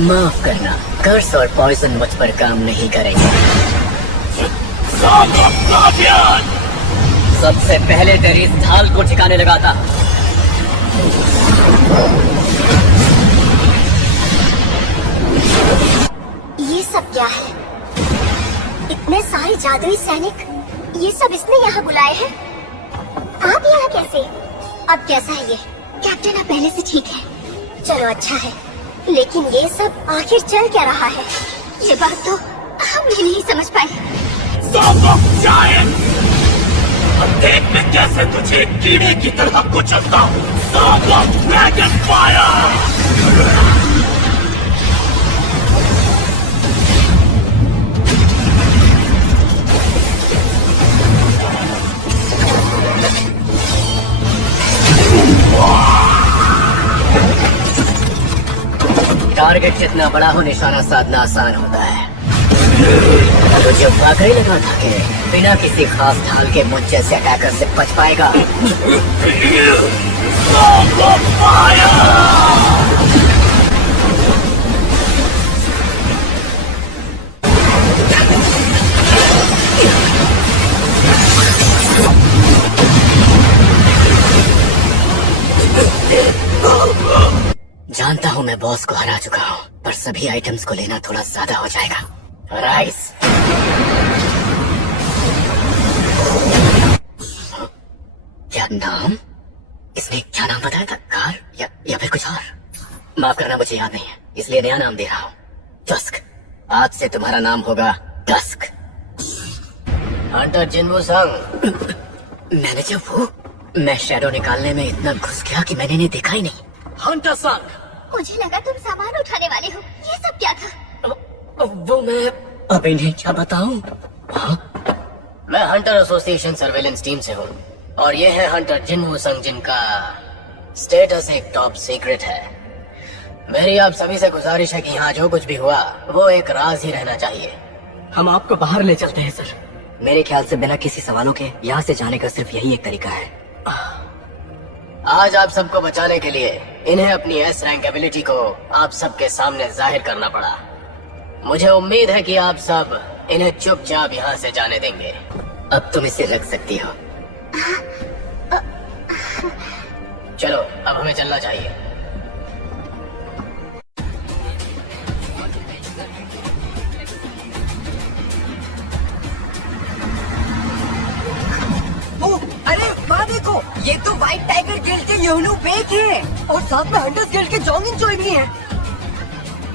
माफ करना, कर्स और पॉइजन मुझ पर काम नहीं करेंगे। सबसे पहले तेरी इस ढाल को ठिकाने लगाता। ये सब क्या है? इतने सारे जादुई सैनिक, ये सब इसने यहाँ बुलाए हैं। आप यहाँ कैसे? अब कैसा है ये? कैप्टन अब पहले से ठीक है। चलो अच्छा है, लेकिन ये सब आखिर चल क्या रहा है? ये बात तो हम भी नहीं समझ पाए। अब देख मैं कैसे तुझे कीड़े की तरह कुचलता हूँ। Dragon fire. टारगेट जितना बड़ा हो, निशाना साधना आसान होता है। तो जो वाकई लगा था कि बिना किसी खास ढाल के मुझ जैसे अटैकर से बच पाएगा। जानता हूँ मैं बॉस को हरा चुका हूँ, पर सभी आइटम्स को लेना थोड़ा ज्यादा हो जाएगा। राइस। क्या नाम? इसने क्या नाम बताया था? कार या फिर कुछ और? माफ करना, मुझे याद नहीं है, इसलिए नया नाम दे रहा हूँ। डस्क। आज से तुम्हारा नाम होगा डस्क। हंटर जिन्वू संग। मैनेजर वो? मैं शैडो निकालने में इतना घुस गया कि मैंने इन्हें देखा ही नहीं। हंटर संग। मुझे लगा तुम सामान उठाने वाले हो। ये सब क्या था? वो मैं अब इन्हें क्या बताऊं? हाँ? मैं हंटर एसोसिएशन सर्वेलेंस टीम से हूँ, और ये है हंटर जिन्वू संग, जिनका स्टेटस एक टॉप सीक्रेट है। मेरी आप सभी से गुजारिश है कि यहाँ जो कुछ भी हुआ वो एक राज ही रहना चाहिए। हम आपको बाहर ले चलते हैं सर। मेरे ख्याल से बिना किसी सवालों के यहाँ से जाने का सिर्फ यही एक तरीका है। आज आप सबको बचाने के लिए इन्हें अपनी एस रैंक एबिलिटी को आप सबके सामने जाहिर करना पड़ा। मुझे उम्मीद है कि आप सब इन्हें चुपचाप यहाँ से जाने देंगे। अब तुम इसे रख सकती हो। चलो अब हमें चलना चाहिए। अरे वहाँ देखो, ये तो व्हाइट टाइगर गिल्ड के योनू बेक है, और साथ में हंटर्स गिल्ड के जॉगिंग चोई भी है।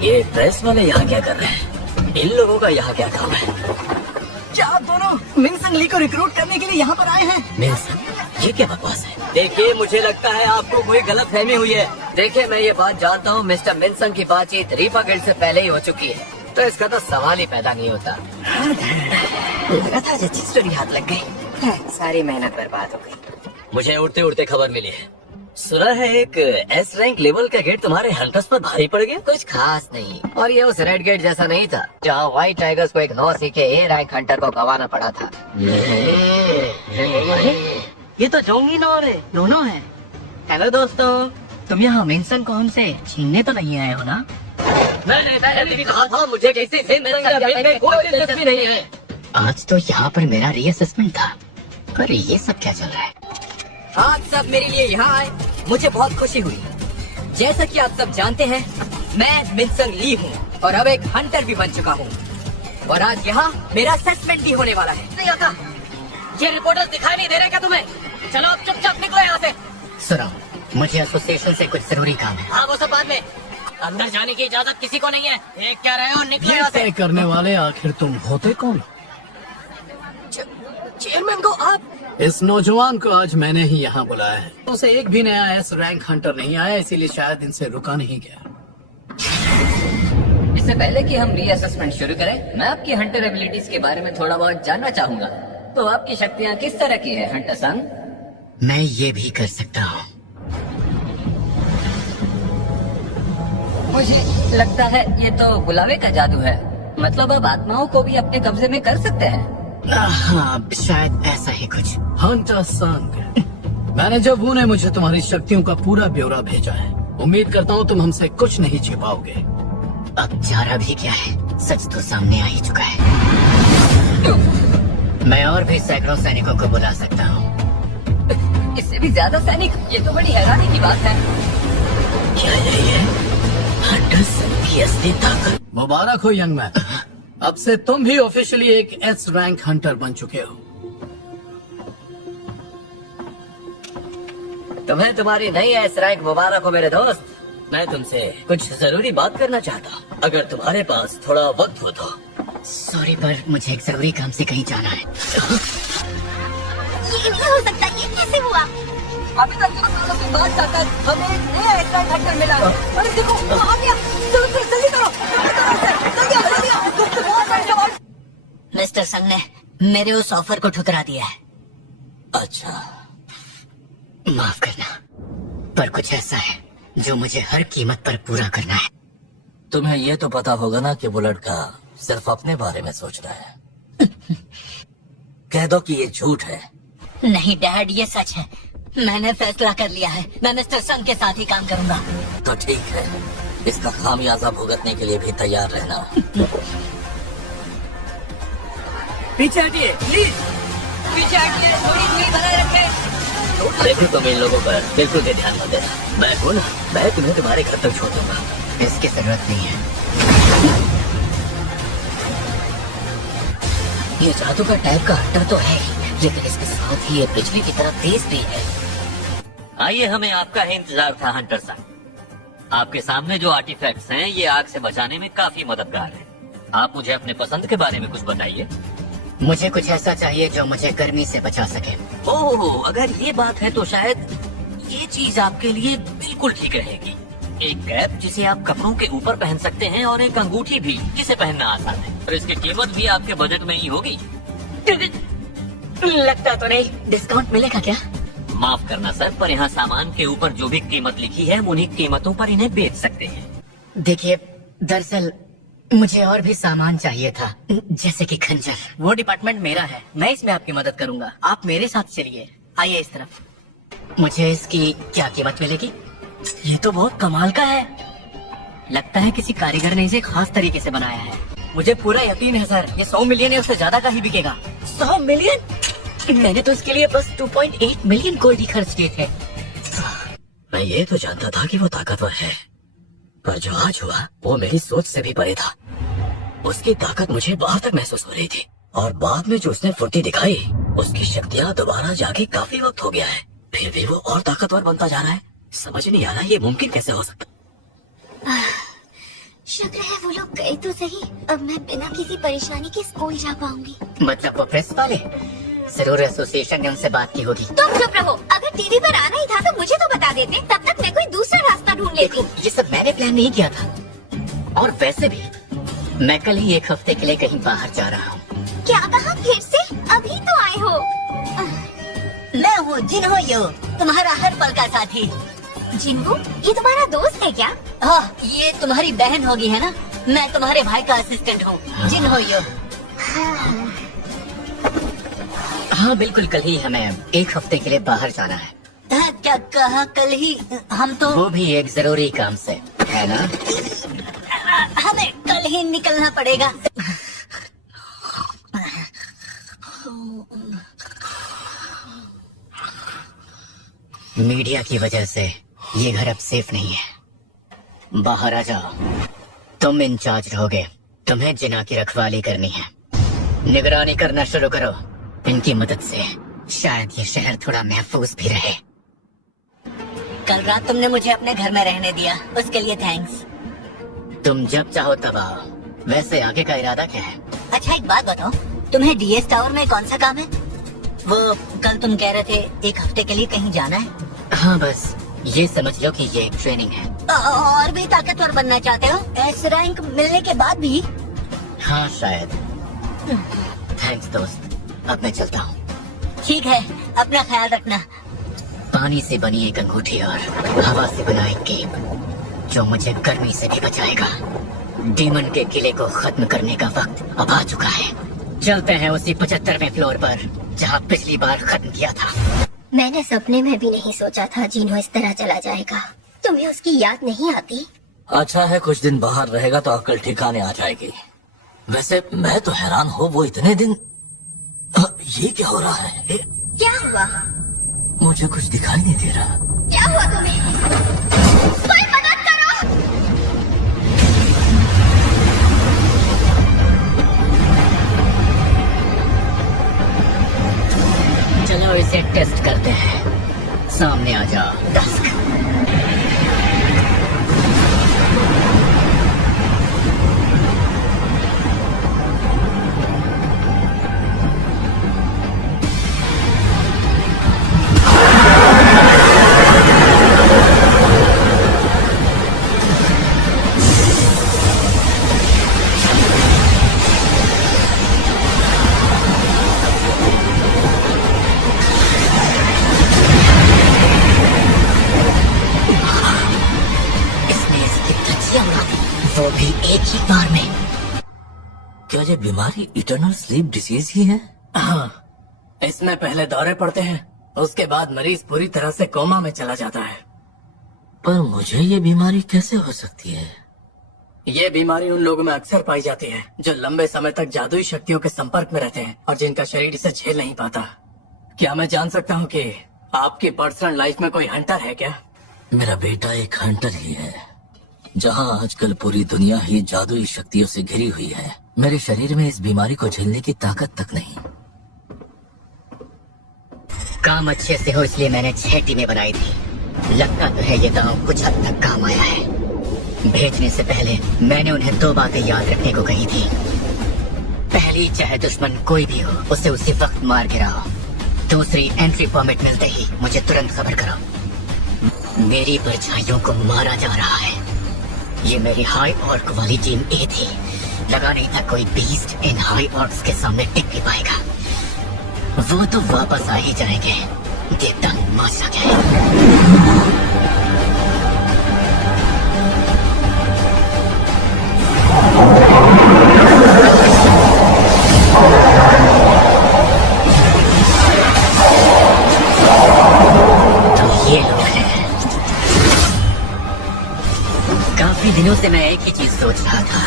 ये प्रेस वाले यहाँ क्या कर रहे हैं? इन लोगों का यहाँ क्या काम है? क्या आप दोनों मिंगसन ली को रिक्रूट करने के लिए यहाँ पर आए हैं? मिंसन? ये क्या बकवास है? देखिए, मुझे लगता है आपको कोई गलतफहमी हुई है। देखिए, मैं ये बात जानता हूँ, मिस्टर मिंसन की बातचीत रीपा गिल्ड से पहले ही हो चुकी है, तो इसका तो सवाल ही पैदा नहीं होता। लगा था रजिस्ट्री हाथ लग गई, सारी मेहनत बर्बाद हो गई। मुझे उड़ते उड़ते खबर मिली है, सुना है एक एस रैंक लेवल का गेट तुम्हारे हंटर्स पर भारी पड़ गया। कुछ खास नहीं, और ये उस रेड गेट जैसा नहीं था जहाँ व्हाइट टाइगर्स को एक 9 सीखे ए रैंक हंटर को गंवाना पड़ा था। ये तो जोंगिन और दोनों हैं। हेलो दोस्तों, तुम यहाँ मिंसन को हमसे छीनने तो नहीं आए हो ना? मैंने पहले भी कहा था, मुझे किसी से कोई दिलचस्पी नहीं है। आज तो यहाँ पर मेरा रीअसेसमेंट था, पर ये सब क्या चल रहा है? आप सब मेरे लिए यहाँ आए, मुझे बहुत खुशी हुई। जैसा कि आप सब जानते हैं, मैं मिंसन ली हूँ और अब एक हंटर भी बन चुका हूँ, और आज यहाँ मेरा असेसमेंट भी होने वाला है। ये रिपोर्टर्स दिखाई नहीं दे रहे क्या तुम्हें? चलो अब चुपचाप निकलो यहाँ से। सुनो, मुझे एसोसिएशन से कुछ जरूरी काम है। हाँ, वो सब बाद में। अंदर जाने की इजाजत किसी को नहीं है। देख क्या रहे हो? निकलो यहाँ से। तय करने वाले आखिर तुम होते कौन? चेयरमैन को आप? इस नौजवान को आज मैंने ही यहाँ बुलाया है। उसे एक भी नया एस रैंक हंटर नहीं आया, इसीलिए शायद इनसे रुका नहीं गया। इससे पहले कि हम रीअसेसमेंट शुरू करें, मैं आपकी हंटर एबिलिटीज के बारे में थोड़ा बहुत जानना चाहूंगा। तो आपकी शक्तियाँ किस तरह की है हंटर संग? मैं ये भी कर सकता हूँ। मुझे लगता है ये तो बुलावे का जादू है। मतलब आप आत्माओं को भी अपने कब्जे में कर सकते हैं। हाँ, शायद ऐसा ही कुछ। हंटर संग, मैनेजर वू ने मुझे तुम्हारी शक्तियों का पूरा ब्यौरा भेजा है। उम्मीद करता हूँ तुम हमसे कुछ नहीं छिपाओगे। अब चारा भी क्या है, सच तो सामने आ ही चुका है। मैं और भी सैकड़ों सैनिकों को बुला सकता हूँ। इससे भी ज्यादा सैनिक, ये तो बड़ी हैरानी की बात है। क्या यही है हंटर सन की असली ताकत? मुबारक हो यंग मैन, अब से तुम भी ऑफिशियली एक एस रैंक हंटर बन चुके हो। तुम्हें तुम्हारी नई एस रैंक मुबारक हो मेरे दोस्त। मैं तुमसे कुछ जरूरी बात करना चाहता हूँ, अगर तुम्हारे पास थोड़ा वक्त हो तो। सॉरी, पर मुझे एक जरूरी काम से कहीं जाना है। ये नहीं हो सकता, ये कैसे हुआ? अभी तक इन सालों के बाद जाकर हमें एक नया एस रैंक हंटर मिला है। अरे देखो, वो आ गया। चलो चलो, जल्दी करो, जल्दी आओ, जल्दी आओ। तुमसे बहुत सारे सवाल। मिस्टर संग ने मेरे उस ऑफर को ठुकरा दिया है। अच्छा, माफ करना, पर कुछ ऐसा है जो मुझे हर कीमत पर पूरा करना है। तुम्हें ये तो पता होगा ना कि वो लड़का सिर्फ अपने बारे में सोच रहा है। कह दो कि ये झूठ है। नहीं डैड, ये सच है। मैंने फैसला कर लिया है, मैं मिस्टर संग के साथ ही काम करूंगा। तो ठीक है, इसका खामियाजा भुगतने के लिए भी तैयार रहना। पीछे हटिए प्लीज, पीछे हटिए, थोड़ी दूरी बनाए रखें। देखो, तुम इन लोगों पर बिल्कुल भी ध्यान मत देना। मैं हूं ना, मैं तुम्हें तुम्हारे घर तक छोड़ दूंगा। इसकी जरूरत नहीं है। ये जादू का टाइप का हंटर तो है ही, लेकिन इसके साथ ही ये बिजली की तरह तेज भी है। आइए, हमें आपका ही इंतजार था हंटर साहब। आपके सामने जो आर्टिफैक्ट्स हैं ये आग से बचाने में काफी मददगार है। आप मुझे अपने पसंद के बारे में कुछ बताइए। मुझे कुछ ऐसा चाहिए जो मुझे गर्मी से बचा सके। ओह, अगर ये बात है तो शायद ये चीज आपके लिए बिल्कुल ठीक रहेगी। एक कैप जिसे आप कपड़ों के ऊपर पहन सकते हैं और एक अंगूठी भी जिसे पहनना आसान है, और इसकी कीमत भी आपके बजट में ही होगी। लगता तो नहीं, डिस्काउंट मिलेगा क्या? माफ करना सर, पर यहाँ सामान के ऊपर जो भी कीमत लिखी है उन्हीं कीमतों पर इन्हें बेच सकते हैं। देखिए, दरअसल मुझे और भी सामान चाहिए था, जैसे कि खंजर। वो डिपार्टमेंट मेरा है, मैं इसमें आपकी मदद करूंगा। आप मेरे साथ चलिए, आइए इस तरफ। मुझे इसकी क्या कीमत मिलेगी? ये तो बहुत कमाल का है। लगता है किसी कारीगर ने इसे खास तरीके से बनाया है। मुझे पूरा यकीन है सर, ये 100 मिलियन या उससे ज्यादा का ही बिकेगा। 100 मिलियन? मैंने तो इसके लिए बस 2.8 मिलियन गोल्ड ही खर्च किए थे। मैं ये तो जानता था कि वो ताकतवर है, पर जो आज हुआ वो मेरी सोच से भी परे था। उसकी ताकत मुझे बाहर तक महसूस हो रही थी, और बाद में जो उसने फुर्ती दिखाई, उसकी शक्तियाँ दोबारा जाके काफी वक्त हो गया है, फिर भी वो और ताकतवर बनता जा रहा है। समझ नहीं आ रहा ये मुमकिन कैसे हो सकता। शुक्र है वो लोग गए तो सही, अब मैं बिना किसी परेशानी के स्कूल जा पाऊंगी। मतलब वो प्रेस वाले? जरूर एसोसिएशन ने उनसे बात की होगी। तुम चुप रहो, अगर टीवी पर आना ही था तो मुझे तो बता देते, तब तक मैं कोई दूसरा रास्ता ढूंढ लेती। ये सब मैंने प्लान नहीं किया था, और वैसे भी मैं कल ही एक हफ्ते के लिए कहीं बाहर जा रहा हूँ। क्या कहा फिर से? अभी तो आए हो। मैं हूँ जिन्हो यो, तुम्हारा हर पल का साथी। जिन्हो, ये तुम्हारा दोस्त है क्या? हाँ, ये तुम्हारी बहन होगी है ना? मैं तुम्हारे भाई का असिस्टेंट हूँ, जिन्हो यो। हाँ बिल्कुल, कल ही हमें एक हफ्ते के लिए बाहर जाना है। क्या कहा कल ही? हम तो वो भी एक जरूरी काम से, है ना? हमें कल ही निकलना पड़ेगा। मीडिया की वजह से ये घर अब सेफ नहीं है। बाहर आ जाओ, तुम इंचार्ज रहोगे, तुम्हें जिना की रखवाली करनी है। निगरानी करना शुरू करो, इनकी मदद से शायद ये शहर थोड़ा महफूज भी रहे। कल रात तुमने मुझे अपने घर में रहने दिया, उसके लिए थैंक्स। तुम जब चाहो तब आओ। वैसे आगे का इरादा क्या है? अच्छा एक बात बताओ, तुम्हें डीएस टावर में कौन सा काम है? वो कल तुम कह रहे थे एक हफ्ते के लिए कहीं जाना है। हाँ बस ये समझ लो कि ये एक ट्रेनिंग है। और भी ताकतवर बनना चाहते हो एस रैंक मिलने के बाद भी? हाँ शायद। थैंक्स दोस्त, अब मैं चलता हूँ। ठीक है, अपना ख्याल रखना। पानी से बनी एक अंगूठी और हवा से बना एक केप जो मुझे गर्मी से भी बचाएगा। डीमन के किले को खत्म करने का वक्त अब आ चुका है। चलते हैं उसी 75वें फ्लोर पर जहाँ पिछली बार खत्म किया था। मैंने सपने में भी नहीं सोचा था जिन्हो इस तरह चला जाएगा। तुम्हें उसकी याद नहीं आती? अच्छा है, कुछ दिन बाहर रहेगा तो अक्ल ठिकाने आ जाएगी। वैसे मैं तो हैरान हूँ, वो इतने दिन ये क्या हो रहा है? क्या हुआ? मुझे कुछ दिखाई नहीं दे रहा। क्या हुआ तुम्हें? कोई मदद करो! चलो इसे टेस्ट करते हैं। सामने आ जा डस्क। वो भी एक ही बार में। क्या ये बीमारी इटर्नल स्लीप डिसीज ही है? हाँ, इसमें पहले दौरे पड़ते हैं, उसके बाद मरीज पूरी तरह से कोमा में चला जाता है। पर मुझे ये बीमारी कैसे हो सकती है? ये बीमारी उन लोगों में अक्सर पाई जाती है जो लंबे समय तक जादुई शक्तियों के संपर्क में रहते हैं और जिनका शरीर इसे झेल नहीं पाता। क्या मैं जान सकता हूँ कि आपकी पर्सनल लाइफ में कोई हंटर है क्या? मेरा बेटा एक हंटर ही है। जहाँ आजकल पूरी दुनिया ही जादुई शक्तियों से घिरी हुई है, मेरे शरीर में इस बीमारी को झेलने की ताकत तक नहीं। काम अच्छे से हो इसलिए मैंने 6 टीमें बनाई थी। लगता तो है ये दांव कुछ हद तक काम आया है। भेजने से पहले मैंने उन्हें 2 बातें याद रखने को कही थी। पहली, चाहे दुश्मन कोई भी हो उसे उसी वक्त मार गिराओ। दूसरी, एंट्री परमिट मिलते ही मुझे तुरंत खबर करो। मेरी परछाइयों को मारा जा रहा है। ये मेरी हाई ऑर्क वाली टीम ए थी। लगा नहीं था कोई बीस्ट इन हाई ऑर्क्स के सामने टिक नहीं पाएगा। वो तो वापस आ ही जाएंगे। देखता हूँ माशा क्या है। तो ये लोग हैं। काफी दिनों से मैं एक ही चीज सोच रहा था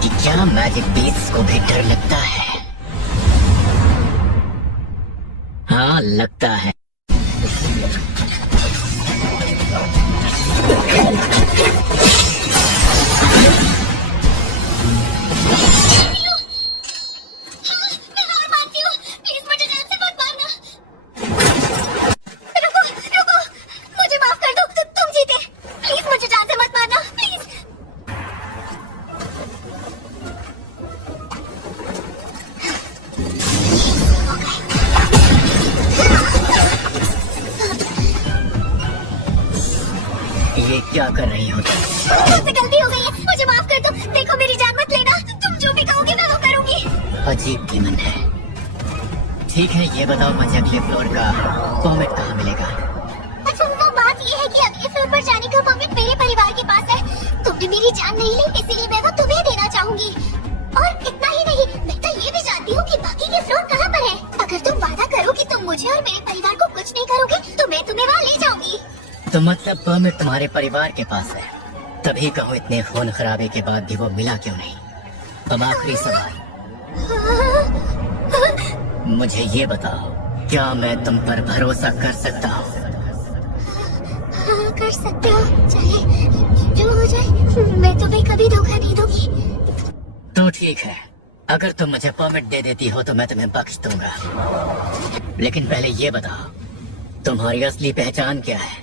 कि क्या मैजिक बीस्ट को भी डर लगता है। हाँ, लगता है। मैं हार मानती हूँ। प्लीज मुझे जान से मत मारना। रुको, मुझे माफ कर दो। तुम जीते। प्लीज मुझे जान से मत मारना, प्लीज। ये क्या कर रही हो तुम? मुझसे गलती हो गई है, मुझे माफ कर दो। देखो, मेरी जान मत लेना। तुम जो भी कहोगे मैं वो करूंगी। अजीब कीमत है। ठीक है, ये बताओ मुझे अगले फ्लोर का परमिट कहाँ मिलेगा? अच्छा, वो बात ये है कि अगले फ्लोर पर जाने का परमिट मेरे परिवार के पास है। तुमने मेरी जान नहीं ली, इसीलिए मैं वो तुम्हें देना चाहूंगी। और इतना ही नहीं, मैं तो ये भी जानती हूँ कि बाकी के फ्लोर कहाँ पर है। अगर तुम वादा करो कि तुम मुझे और मेरे परिवार को कुछ नहीं करोगे तो मैं तुम्हें वहाँ ले जाऊंगी। तो मतलब परमिट तुम्हारे परिवार के पास है। तभी कहूँ इतने खून खराबे के बाद भी वो मिला क्यों नहीं? अब आखिरी सवाल, मुझे ये बताओ, क्या मैं तुम पर भरोसा कर सकता हूँ? हाँ, कर सकते हो। चाहे जो हो जाए, मैं तुम्हें कभी धोखा नहीं दूंगी। तो ठीक है, अगर तुम मुझे परमिट दे देती हो तो मैं तुम्हें बख्श दूंगा। लेकिन पहले ये बताओ, तुम्हारी असली पहचान क्या है?